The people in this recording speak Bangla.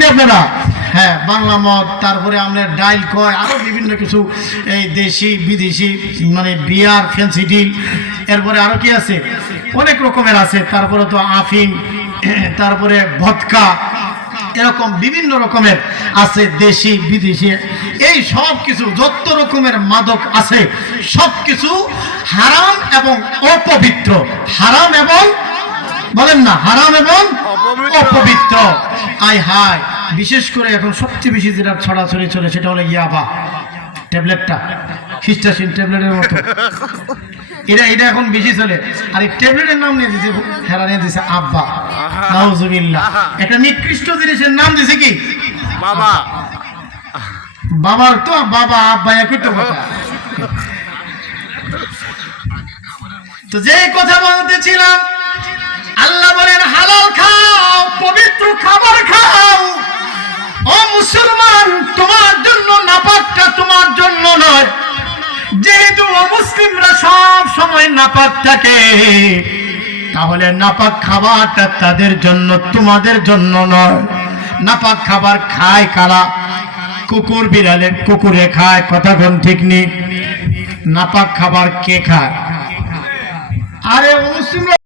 নি আপনারা? হ্যাঁ, বাংলা মদ, তারপরে আপনার ডাইল কয়, আরও বিভিন্ন কিছু, এই দেশি বিদেশি মানে বিয়ার, ফ্যান্সি ডিল, এরপরে আরও কি আছে, অনেক রকমের আছে। তারপরে তো আফিম, তারপরে ভদকা, এরকম বিভিন্ন রকমের আছে, দেশি বিদেশি। এই সব কিছু যত রকমের মাদক আছে সব কিছু হারাম এবং অপবিত্র। হারাম এবং, বলেন না, হারাম এবং অপবিত্র। আয় হায়, বিশেষ করে এখন সবচেয়ে বেশি যেটা ছড়াছড়ি চলে সেটা হলো ইয়াবা ট্যাবলেটটা, হিস্টাসিন ট্যাবলেটের মতো। এটা এখন বেশি চলে। আর এই ট্যাবলেটের নাম নিয়ে দিয়েছে, হেরা নিয়ে দিয়েছে আব্বা, নাউজুবিল্লাহ। একটা নিকৃষ্ট জিনিসের নাম দিয়েছে কি? বাবা। বাবার তো বাবা আব্বা একই তো কথা। তো যে কথা বলতেছিলাম, আল্লাহ বলেন হালাল খাও, পবিত্র খাবার খাও। ও মুসলমান, তোমার জন্য নাপাকটা তোমার জন্য নয়। যেহেতু অমুসলিমরা সব সময় নাপাক থাকে, তাহলে নাপাক খাবারটা তাদের জন্য, তোমাদের জন্য নয়। নাপাক খাবার খায় কারা? কুকুর বিড়ালের, কুকুরে খায়, কথা কোন ঠিক নেই। নাপাক খাবার কে খায়? আরে অমুসলিমরা